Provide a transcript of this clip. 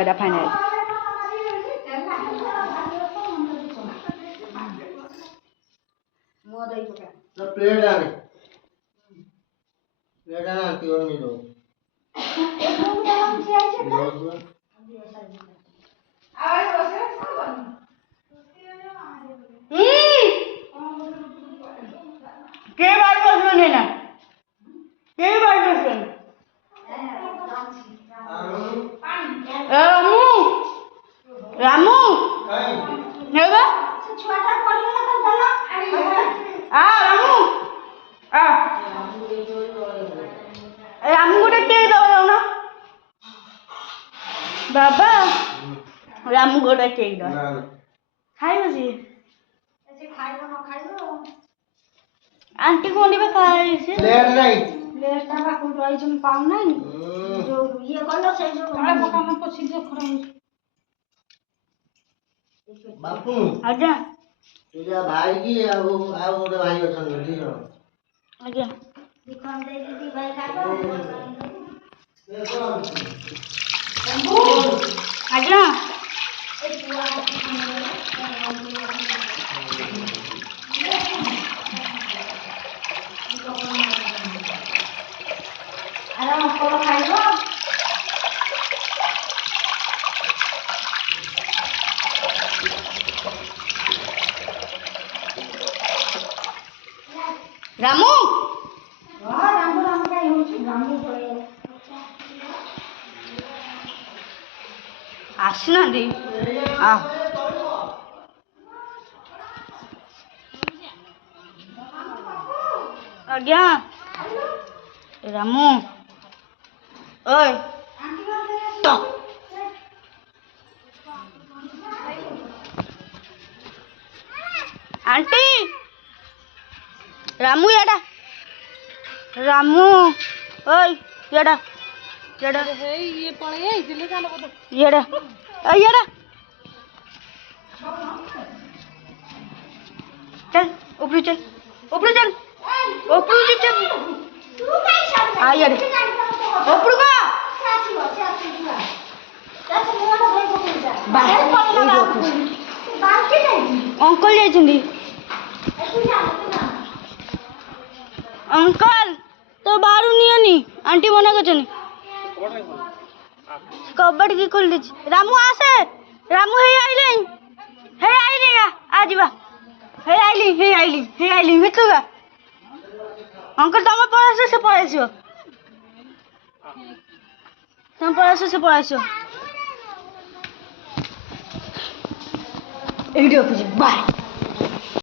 এটা final plate आने आती और नहीं दो কে বার বসলো না কে বার বসলো রামু রামু নেবা ছুয়াটা পড়লে না তো জানো রামু রামু গোটে কে দাও না বাবা রামু গোটে কে দাও খাইব জি খাইব না খাইব आंटी को नहीं खाई से प्लेट नहीं प्लेट का कोई रही तुम पाऊ नहीं जो ये कलो से जो अरे पका में पछी जो खरा बापू आजा तुझा भाई की आओ मोटे भाई अछन ठीक है आजा दिखान दे दीदी भाई खाओ आजा अरे हमको खाइबो रामू रामू रामू का होछ रामू पड़े आसना दी आज्ञा रामू ओए तो आंटी रामू याडा रामू ओए याडा याडा हे ये पळे आइले काल बोल याडा ए याडा चल ऊपर चल चल आ याडा ऊपर का अंकल जाइछिंदी अंकल तो बाहर नहीं आनी आंटी मना कर कबड की खोल दी रामू आसे रामू हे आइले आ जीवा हे आइली मितुगा अंकल तुम पळासो से पळासो तुम पळासो एडियो बाय।